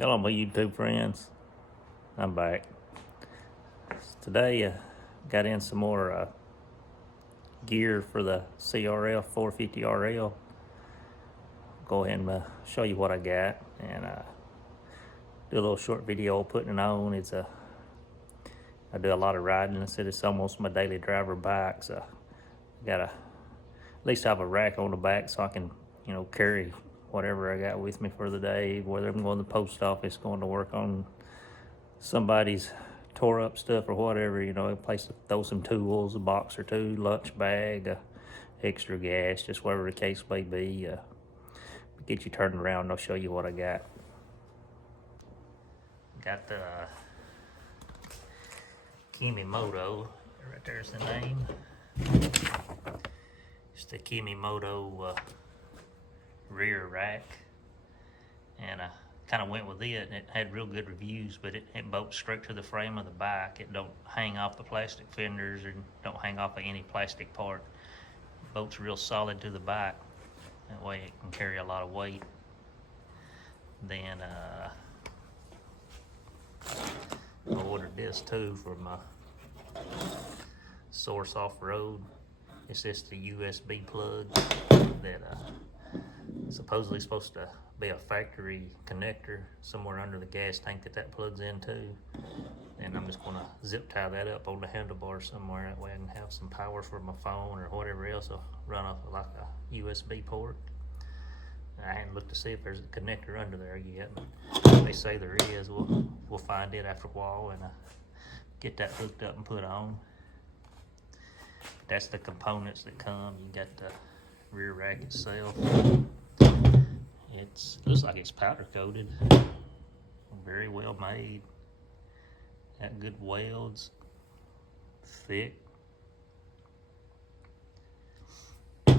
Hello, my YouTube friends. I'm back. Today, got in some more gear for the CRF450RL. Go ahead and show you what I got and do a little short video putting it on. I do a lot of riding. I said it's almost my daily driver bike, so I gotta at least have a rack on the back so I can, carry whatever I got with me for the day. Whether I'm going to the post office, going to work on somebody's tore up stuff or whatever, a place to throw some tools, a box or two, lunch bag, extra gas, just whatever the case may be. Get you turned around and I'll show you what I got. Got the Kimimoto, right there's the name. It's the Kimimoto rear rack, and I kind of went with it, and it had real good reviews, but it bolts straight to the frame of the bike. It don't hang off the plastic fenders or don't hang off of any plastic part. It bolts real solid to the bike. That way it can carry a lot of weight. Then I ordered this too for my Source Off-Road. It's just a USB plug that supposedly supposed to be a factory connector somewhere under the gas tank that plugs into. And I'm just gonna zip tie that up on the handlebar somewhere. That way I can have some power for my phone or whatever else. I'll run off like a USB port. I hadn't looked to see if there's a connector under there yet. They say there is. We'll find it after a while and get that hooked up and put on. That's the components that come. You got the rear rack itself. It looks like it's powder coated. Very well made. Got good welds. Thick. I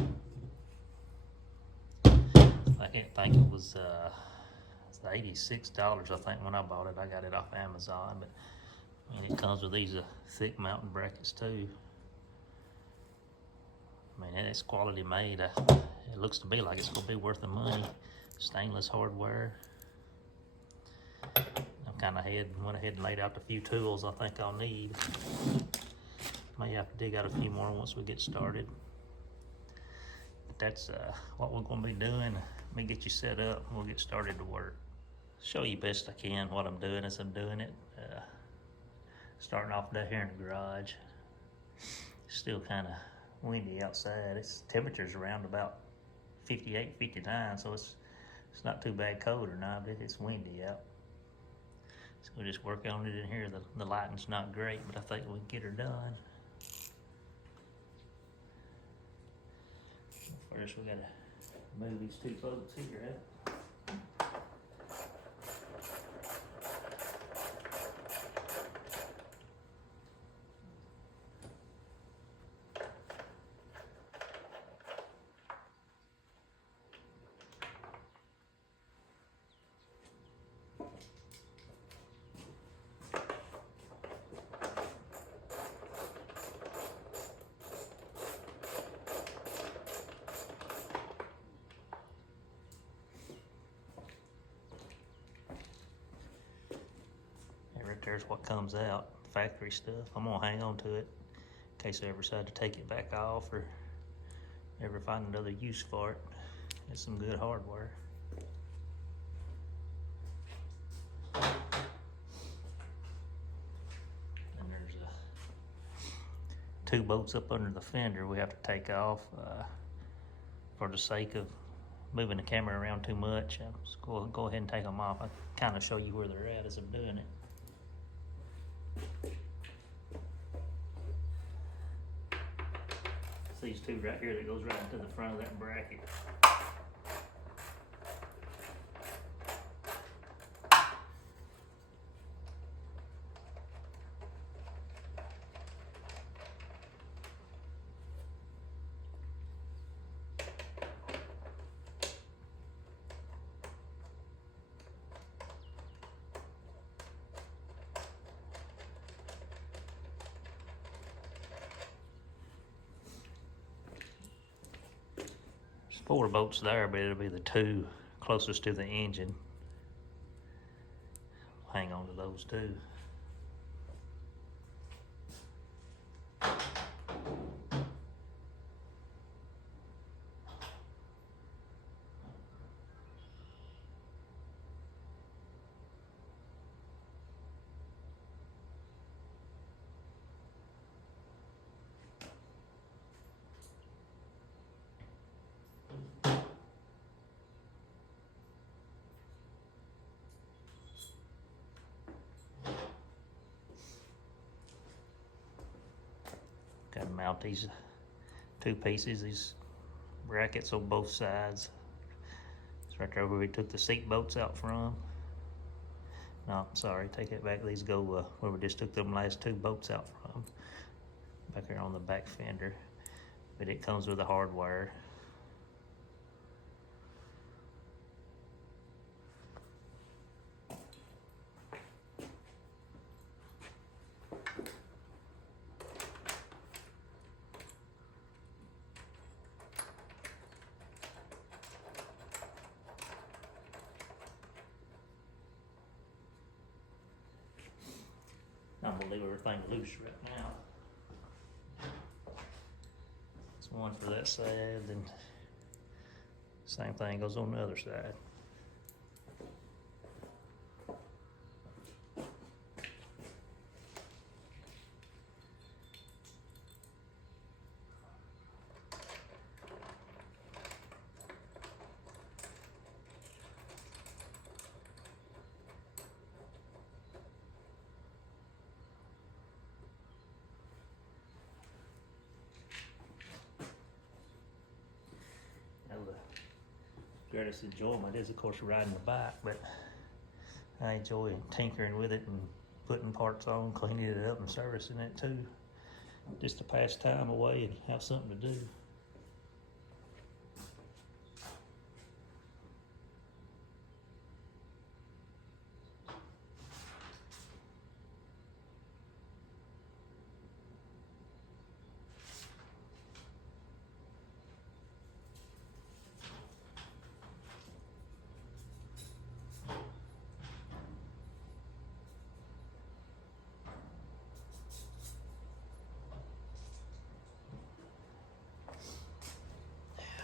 think it was $86, I think, when I bought it. I got it off Amazon, but it comes with these thick mounting brackets too. It's quality made. It looks to me like it's gonna be worth the money. Stainless hardware. I've went ahead and laid out a few tools I think I'll need. May have to dig out a few more once we get started. But that's what we're gonna be doing. Let me get you set up and we'll get started to work. Show you best I can what I'm doing as I'm doing it. Starting off down here in the garage. Still kind of windy outside. Its temperature's around about 58, 59, so it's not too bad cold or not, but it's windy out. So we'll just work on it in here. The lighting's not great, but I think we can get her done. First we gotta move these two bolts here out. There's what comes out, factory stuff. I'm gonna hang on to it in case I ever decide to take it back off or ever find another use for it. It's some good hardware. And there's two bolts up under the fender we have to take off for the sake of moving the camera around too much. Just go ahead and take them off. I kind of show you where they're at as I'm doing it. It's these two right here that goes right into the front of that bracket. There's 4 bolts there, but it'll be the 2 closest to the engine. hang on to those too. Got to mount these two pieces, these brackets on both sides. It's right there where we took the seat bolts out from. No, sorry, take that back. These go where we just took them last two bolts out from. Back here on the back fender. But it comes with a hard wire. I'm gonna leave everything loose right now. It's one for that side, then same thing goes on the other side. The greatest enjoyment is, of course, riding the bike, but I enjoy tinkering with it and putting parts on, cleaning it up, and servicing it too, just to pass time away and have something to do.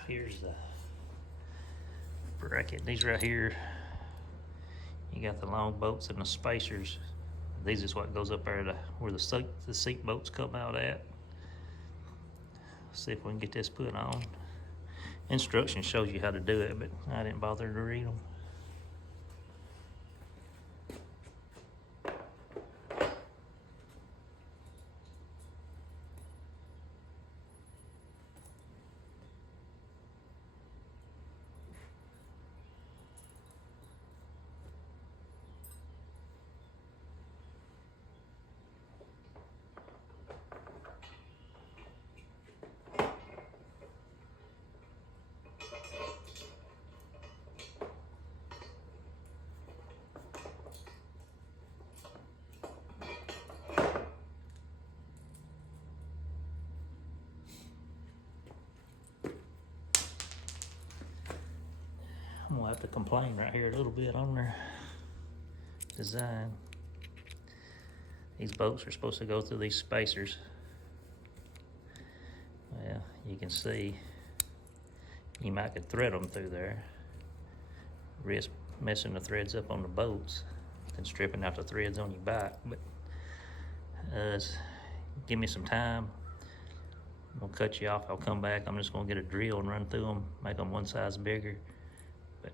Here's the bracket. These right here, you got the long bolts and the spacers. These is what goes up there to where the seat bolts come out at. See if we can get this put on. Instructions shows you how to do it, but I didn't bother to read them. I'm gonna have to complain right here a little bit on their design. These bolts are supposed to go through these spacers. Well, you can see you might could thread them through there. Risk messing the threads up on the bolts and stripping out the threads on your bike. But give me some time. I'm gonna cut you off. I'll come back. I'm just gonna get a drill and run through them, make them one size bigger. But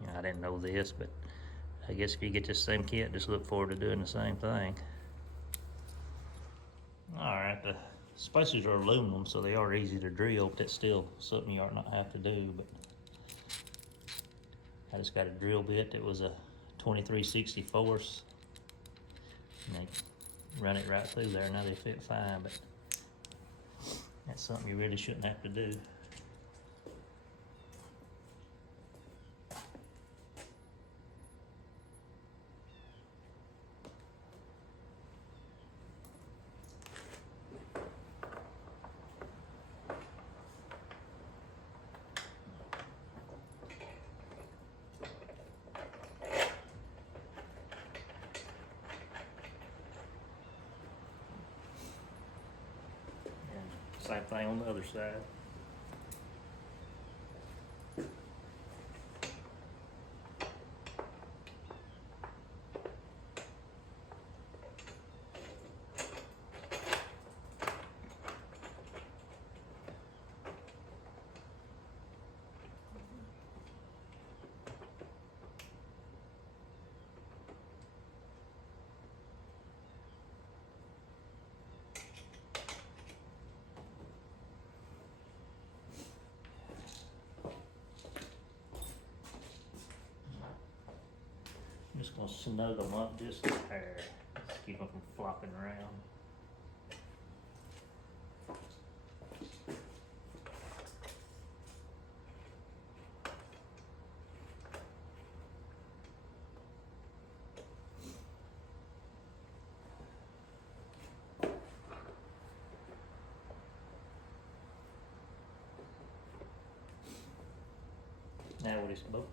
you know, I didn't know this, but I guess if you get this same kit, just look forward to doing the same thing. All right, the spacers are aluminum, so they are easy to drill, but it's still something you ought not have to do. But I just got a drill bit that was a 23/64, and they run it right through there. Now they fit fine, but that's something you really shouldn't have to do. Same thing on the other side. I'm just gonna snug them up just a hair. Just keep them from flopping around. Now with this boat,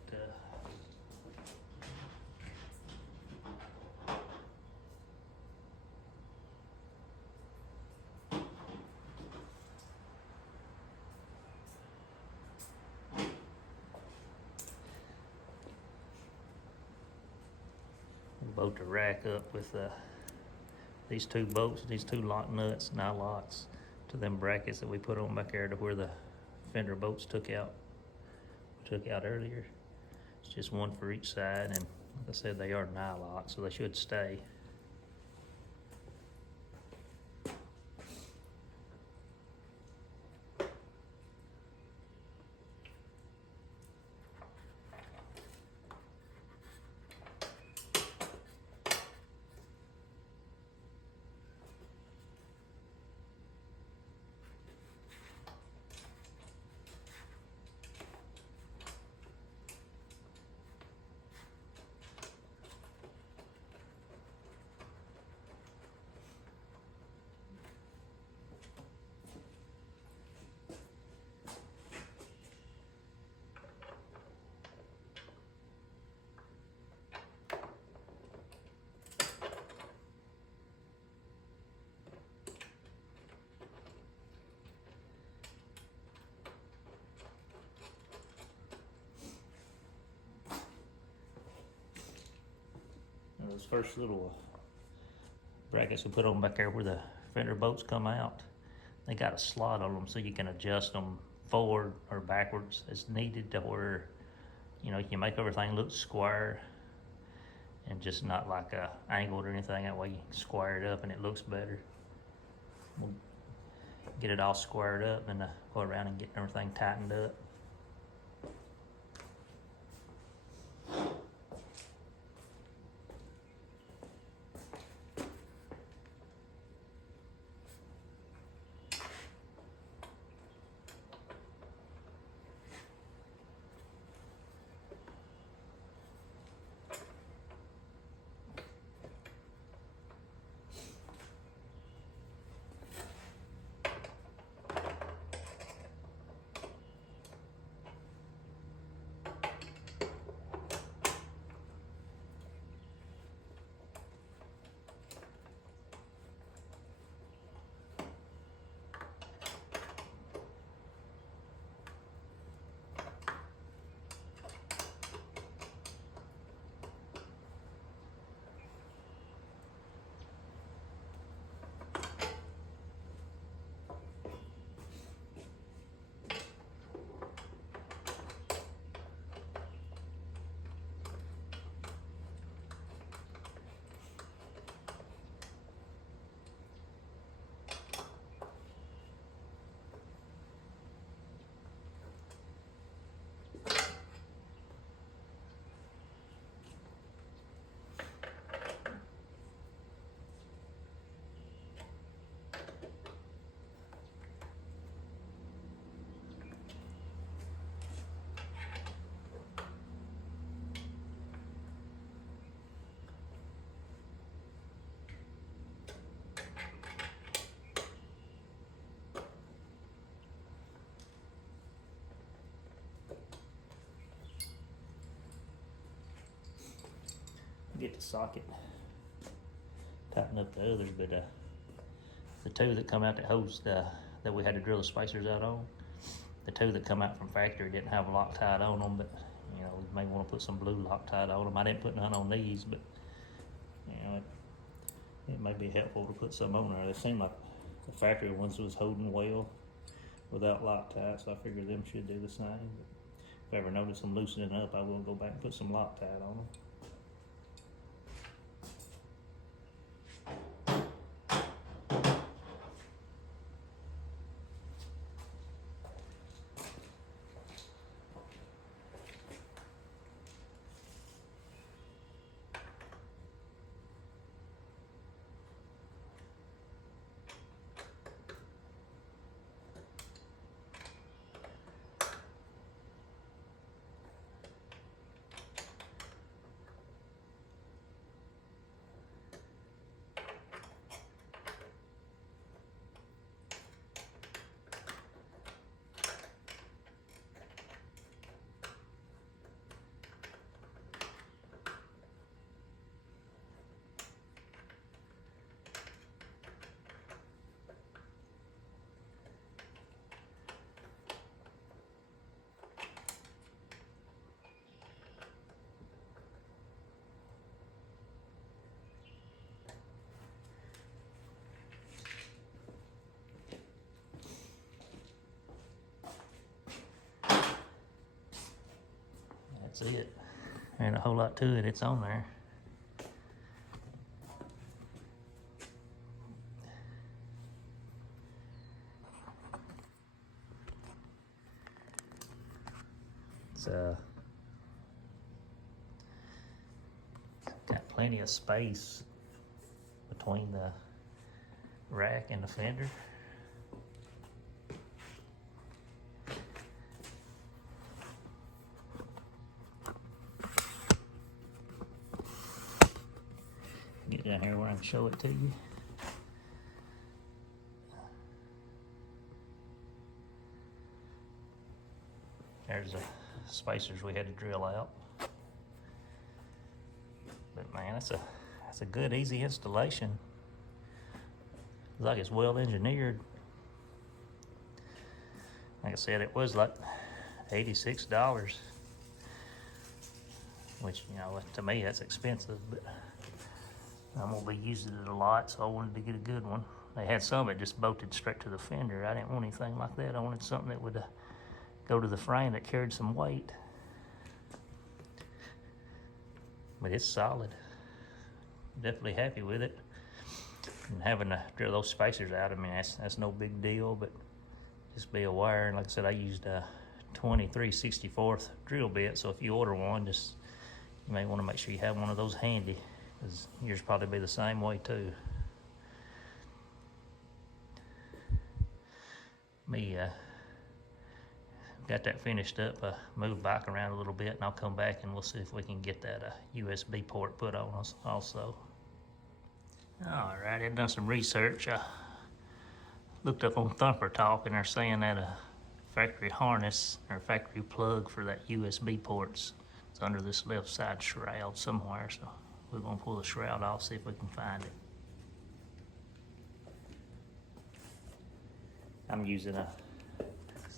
boat to rack up with these two bolts, these two lock nuts, now locks to them brackets that we put on back there to where the fender bolts took out earlier. It's just one for each side, and like I said, they are nylock, so they should stay. Those first little brackets we put on back there where the fender bolts come out, they got a slot on them so you can adjust them forward or backwards as needed, to where you can make everything look square and just not like angled or anything. That way you can square it up and it looks better. We'll get it all squared up and go around and get everything tightened up. Get the socket, tighten up the others, but the two that come out that holds the that we had to drill the spacers out on. The two that come out from factory didn't have Loctite on them, but you know, you may want to put some blue Loctite on them. I didn't put none on these, but you know, it may be helpful to put some on there. They seem like the factory ones was holding well without Loctite, so I figured them should do the same. But if I ever notice them loosening up, I will go back and put some Loctite on them. That's it. There ain't a whole lot to it. It's on there. It's got plenty of space between the rack and the fender. Get down here where I can show it to you. There's the spacers we had to drill out. But man, that's a good, easy installation. Looks like it's well engineered. Like I said, it was like $86, which, you know, to me that's expensive, but I'm gonna be using it a lot, so I wanted to get a good one. They had some that just bolted straight to the fender. I didn't want anything like that. I wanted something that would go to the frame that carried some weight. But it's solid. Definitely happy with it. And having to drill those spacers out, I mean, that's no big deal, but just be aware. And like I said, I used a 23/64 drill bit, so if you order one, just you may want to make sure you have one of those handy, because yours probably be the same way too. Got that finished up, moved back around a little bit, and I'll come back and we'll see if we can get that USB port put on us also. All right, I've done some research. I looked up on Thumper Talk, and they're saying that a factory harness or factory plug for that USB port's it's under this left side shroud somewhere, so we're gonna pull the shroud off, see if we can find it. I'm using a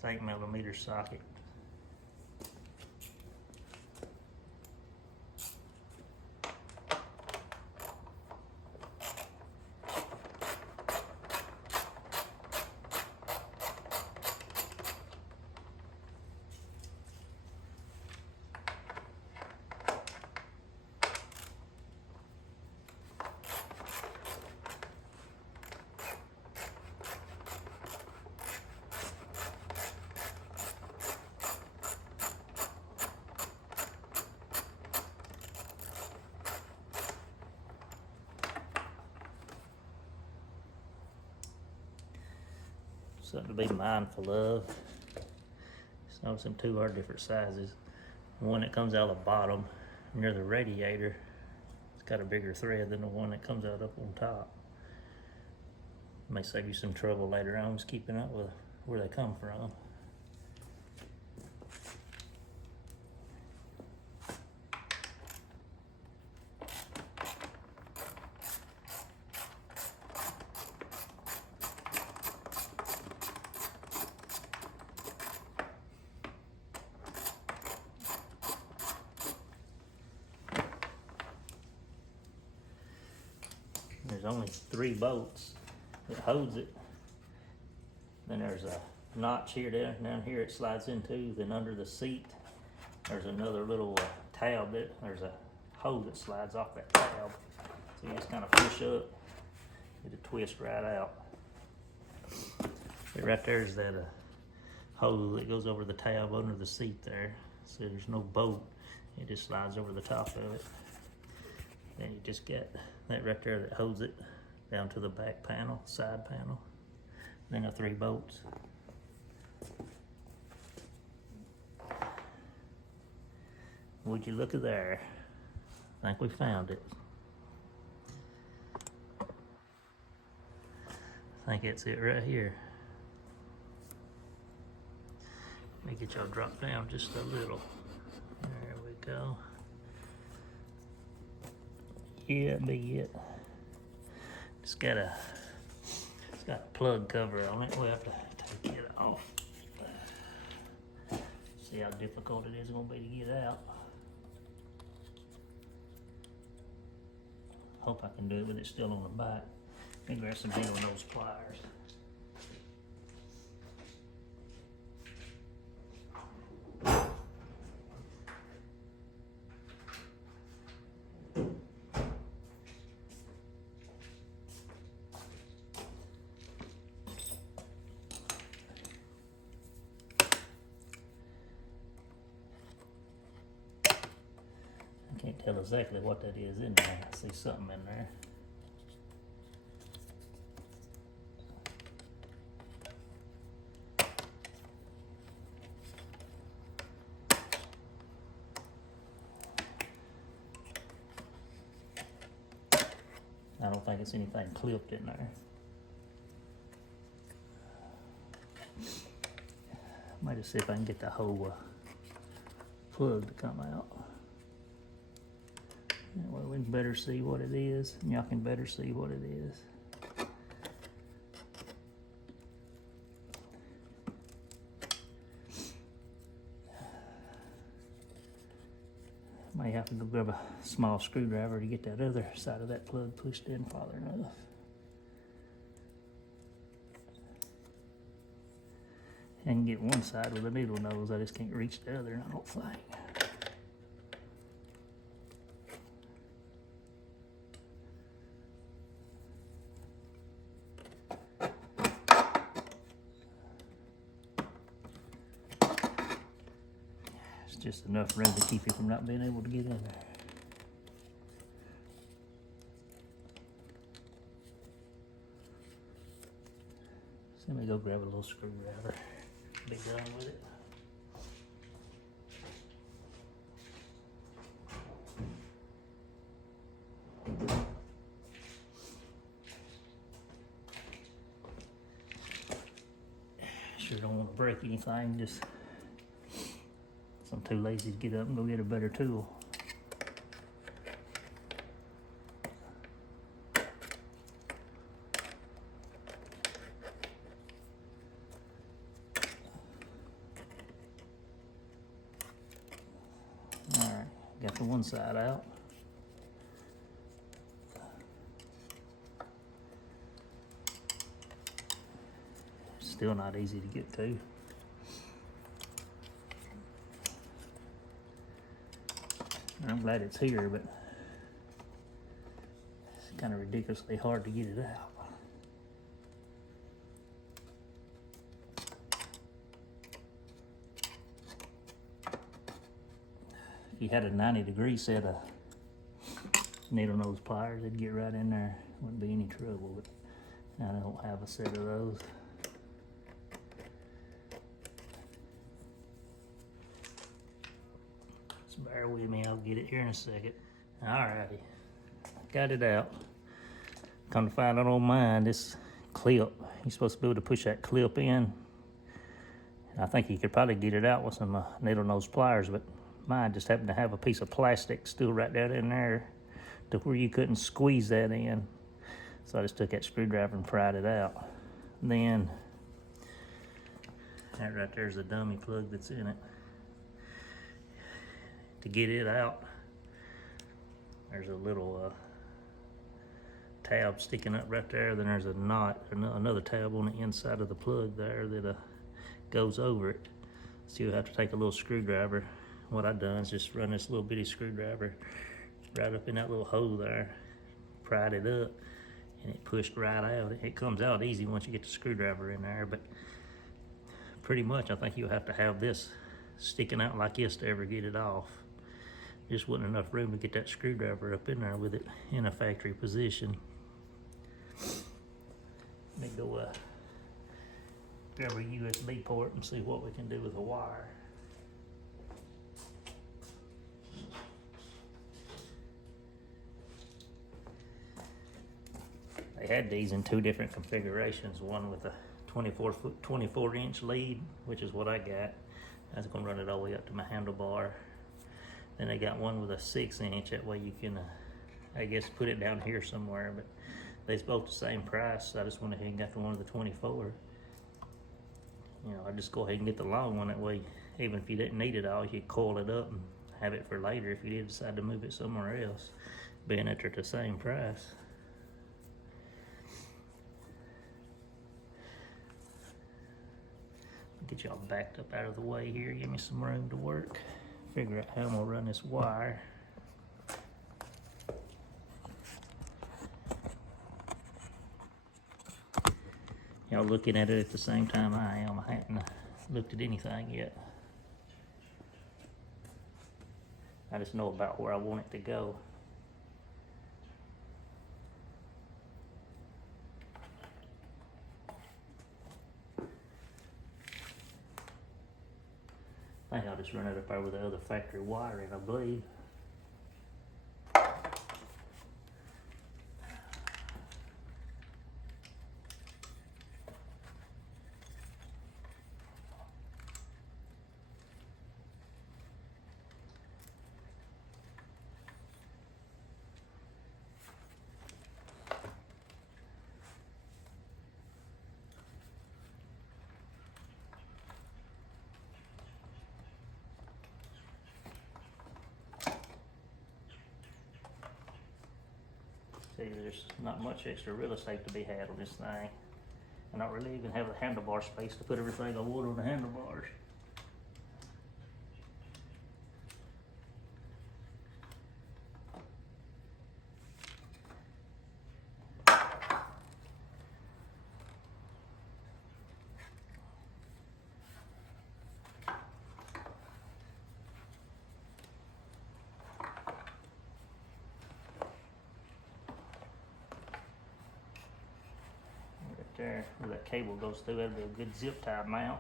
8mm socket. Something to be mindful of. Just notice them two are different sizes. The one that comes out of the bottom near the radiator, it's got a bigger thread than the one that comes out up on top. May save you some trouble later on just keeping up with where they come from. There's only 3 bolts that holds it. Then there's a notch here, down here it slides into. Then under the seat, there's another little tab there's a hole that slides off that tab. So you just kind of push up, it'll twist right out. But right there's that hole that goes over the tab under the seat there. So there's no bolt, it just slides over the top of it. Then you just get that right there that holds it down to the back panel, side panel. Then the 3 bolts. Would you look at there? I think we found it. I think it's it right here. Let me get y'all drop down just a little. There we go. Yeah, that'd be it. It's got a plug cover on it. We'll have to take it off. See how difficult it is going to be to get out. Hope I can do it, but it's still on the back. Let me grab some needle nose pliers. I can't tell exactly what that is in there. I see something in there. I don't think it's anything clipped in there. Might just see if I can get the whole plug to come out. That way we can better see what it is, and y'all can better see what it is. May have to go grab a small screwdriver to get that other side of that plug pushed in farther enough. I can get one side with a needle nose, I just can't reach the other, I don't think. It's just enough room to keep you from not being able to get in there. So let me go grab a little screwdriver. Be done with it. Sure don't want to break anything, just I'm too lazy to get up and go get a better tool. Alright, got the one side out. Still not easy to get to. I'm glad it's here, but it's kind of ridiculously hard to get it out. If you had a 90-degree set of needle nose pliers, it'd get right in there. Wouldn't be any trouble, but I don't have a set of those. Bear with me, I'll get it here in a second. Alrighty, got it out. Come to find out on mine, this clip, you're supposed to be able to push that clip in. I think you could probably get it out with some needle nose pliers, but mine just happened to have a piece of plastic still right down in there to where you couldn't squeeze that in. So I just took that screwdriver and pried it out. Then, that right there's a dummy plug that's in it. To get it out, there's a little tab sticking up right there. Then there's a knot, another tab on the inside of the plug there that goes over it. So you'll have to take a little screwdriver. What I've done is just run this little bitty screwdriver right up in that little hole there, pried it up, and it pushed right out. It comes out easy once you get the screwdriver in there, but pretty much I think you'll have to have this sticking out like this to ever get it off. Just wasn't enough room to get that screwdriver up in there with it in a factory position. Let me go grab a USB port and see what we can do with the wire. They had these in two different configurations, one with a 24-inch lead, which is what I got. I was gonna run it all the way up to my handlebar. Then they got one with a 6-inch, that way you can, I guess, put it down here somewhere, but they's both the same price, so I just went ahead and got the one with the 24. You know, I just go ahead and get the long one, that way, even if you didn't need it all, you could coil it up and have it for later if you did decide to move it somewhere else, being that they're the same price. Get y'all backed up out of the way here, give me some room to work. Figure out how I'm gonna run this wire. Y'all looking at it at the same time I am. I haven't looked at anything yet. I just know about where I want it to go. I think I'll just run it up over the other factory wiring, I believe. See, there's not much extra real estate to be had on this thing. I don't really even have the handlebar space to put everything I want on the handlebars. There, where that cable goes through, that'd be a good zip tie mount.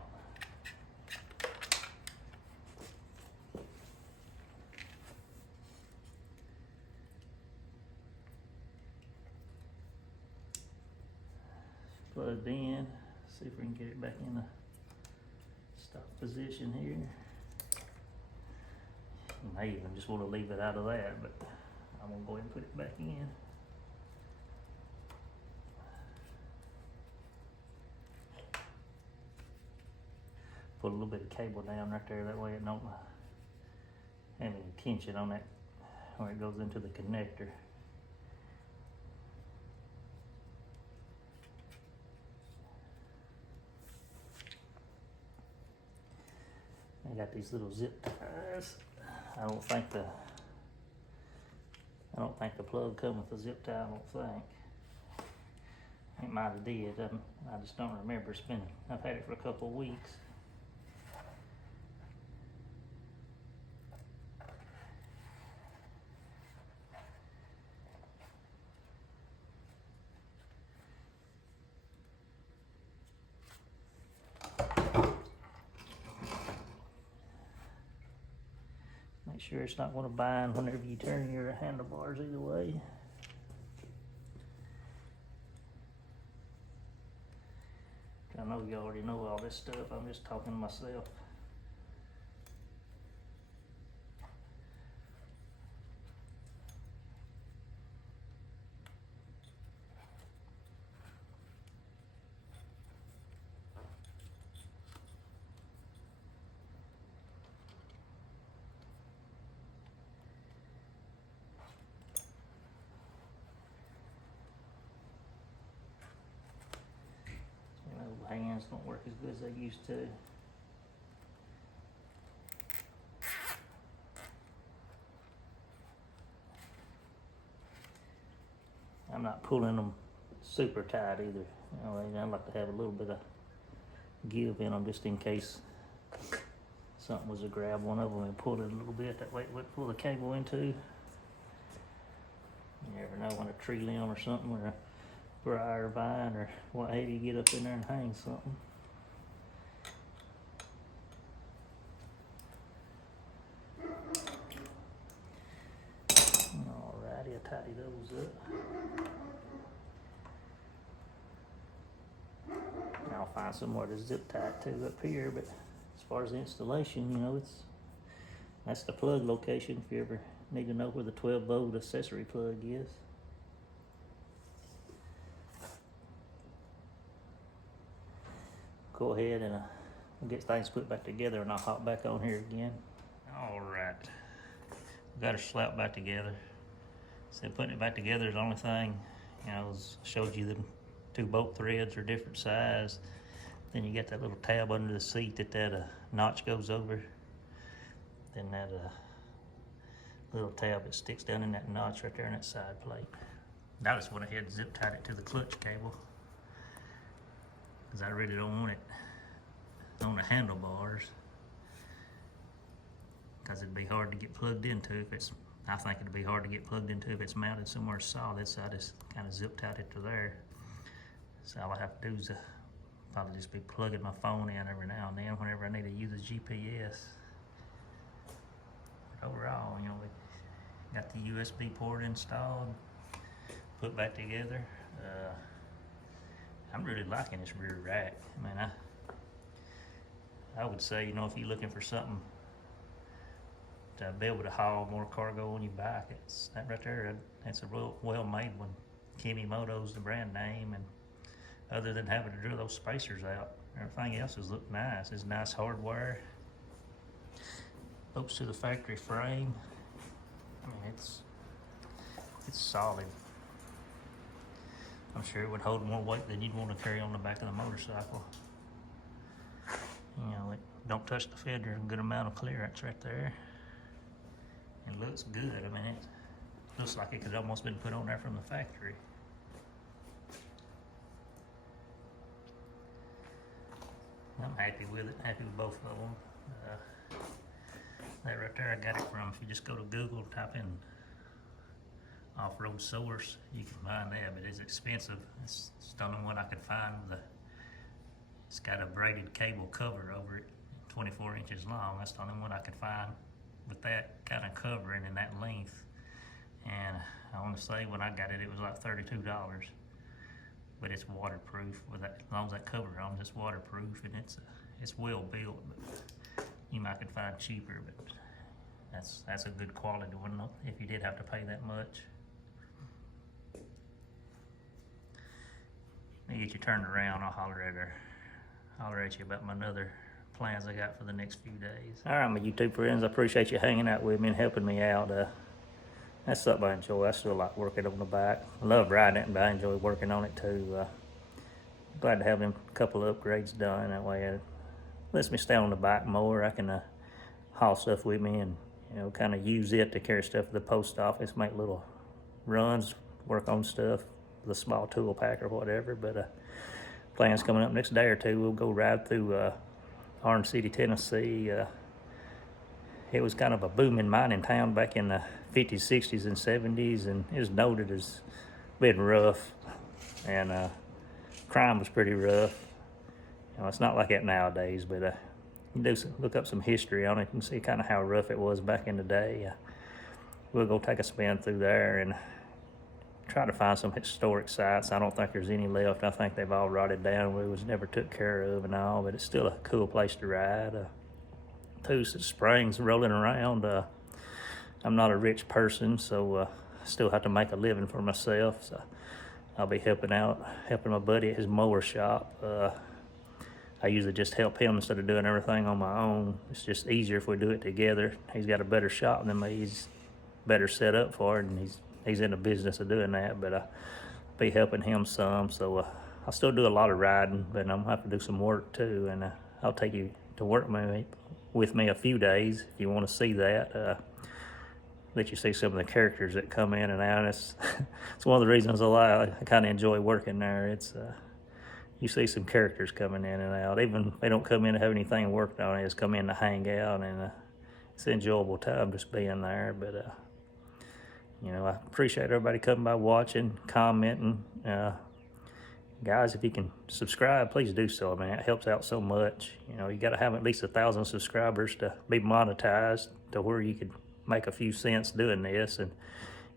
Plugged in, see if we can get it back in the stop position here. You may even just want to leave it out of that, but I'm gonna go ahead and put it back in. Put a little bit of cable down right there, that way it don't have any tension on that where it goes into the connector. I got these little zip ties. I don't think the plug come with a zip tie, I don't think. It might have did, I just don't remember. I've had it for a couple of weeks. Make sure it's not going to bind whenever you turn your handlebars either way. I know you already know all this stuff, I'm just talking to myself. hands don't work as good as they used to. I'm not pulling them super tight either. You know, I like to have a little bit of give in them just in case something was to grab one of them and pull it a little bit. That way it wouldn't pull the cable into. You never know when a tree limb or something, or a briar vine or what have you, get up in there and hang something. Alrighty, I'll tidy those up. I'll find somewhere to zip tie it to up here, but as far as the installation, you know, that's the plug location if you ever need to know where the 12-volt accessory plug is. Go ahead and we'll get things put back together, and I'll hop back on here again. All right, got her slapped back together. So putting it back together is the only thing, you know, showed you the 2 bolt threads are different size. Then you get that little tab under the seat that notch goes over. Then that little tab that sticks down in that notch right there in that side plate. I just went ahead and zip tied it to the clutch cable, because I really don't want it on the handlebars, because it'd be hard to get plugged into if it's, I think it'd be hard to get plugged into if it's mounted somewhere solid, so I just kind of zip tied it to there. So all I have to do is probably just be plugging my phone in every now and then whenever I need to use a GPS. But overall, you know, we got the USB port installed, put back together. I'm really liking this rear rack. I mean, I would say, you know, if you're looking for something to be able to haul more cargo on your back, it's that right there. It's a real well-made one. Kimimoto's the brand name, and other than having to drill those spacers out, everything else has looked nice. It's nice hardware. Bolts to the factory frame. I mean, it's solid. I'm sure it would hold more weight than you'd want to carry on the back of the motorcycle. You know, it don't touch the fender, a good amount of clearance right there. It looks good. I mean, it looks like it could almost been put on there from the factory. I'm happy with it, happy with both of them. That right there, I got it from, if you just go to Google, type in off-road source, you can find that, but it's expensive. It's the only one I could find it's got a braided cable cover over it, 24 inches long. That's the only one I could find with that kind of covering and that length. And I want to say when I got it, it was like $32. But it's waterproof. With that, as long as that cover on, it's waterproof, and it's well built. But you might could find cheaper, but that's a good quality one if you did have to pay that much. Let me get you turned around. I'll holler at you about my other plans I got for the next few days. All right, my YouTube friends, I appreciate you hanging out with me and helping me out. That's something I enjoy. I still like working on the bike. I love riding it, but I enjoy working on it too. Glad to have them couple of upgrades done. That way it lets me stay on the bike more. I can haul stuff with me and, you know, kind of use it to carry stuff to the post office, make little runs, work on stuff with a small tool pack or whatever. But plans coming up next day or two, we'll go ride through Orange City, Tennessee. It was kind of a booming mining town back in the 50s, 60s, and 70s, and it was noted as being rough, and crime was pretty rough. You know, it's not like that nowadays, but you do look up some history on it and see kind of how rough it was back in the day. We'll go take a spin through there and try to find some historic sites. I don't think there's any left. I think they've all rotted down. We was never took care of and all, but it's still a cool place to ride. Two springs rolling around. I'm not a rich person, so I still have to make a living for myself. So I'll be helping my buddy at his mower shop. I usually just help him instead of doing everything on my own. It's just easier if we do it together. He's got a better shop than me. He's better set up for it, and he's in the business of doing that. But I'll be helping him some. So I'll still do a lot of riding, but I'm gonna have to do some work too, and I'll take you to work with me a few days if you want to see that. Let you see some of the characters that come in and out. It's one of the reasons I kind of enjoy working there. It's you see some characters coming in and out. Even if they don't come in to have anything worked on, they just come in to hang out, and it's an enjoyable time just being there. But you know, I appreciate everybody coming by, watching, commenting. Guys, if you can subscribe, please do so. I mean, it helps out so much. You know, you got to have at least 1,000 subscribers to be monetized to where you could make a few cents doing this. And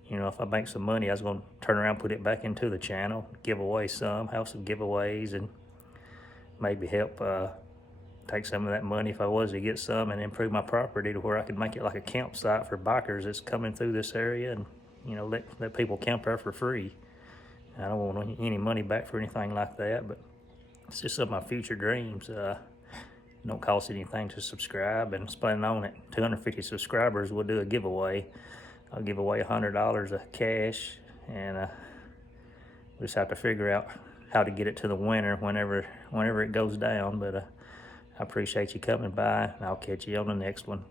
you know, if I make some money, I was going to turn around, put it back into the channel, give away some, have some giveaways, and maybe help take some of that money if I was to get some, and improve my property to where I could make it like a campsite for bikers that's coming through this area, and you know, let people camp there for free. I don't want any money back for anything like that, but it's just some of my future dreams. Don't cost anything to subscribe, and planning on it. 250 subscribers, we'll do a giveaway. I'll give away $100 of cash, and we just have to figure out how to get it to the winner whenever it goes down. But I appreciate you coming by, and I'll catch you on the next one.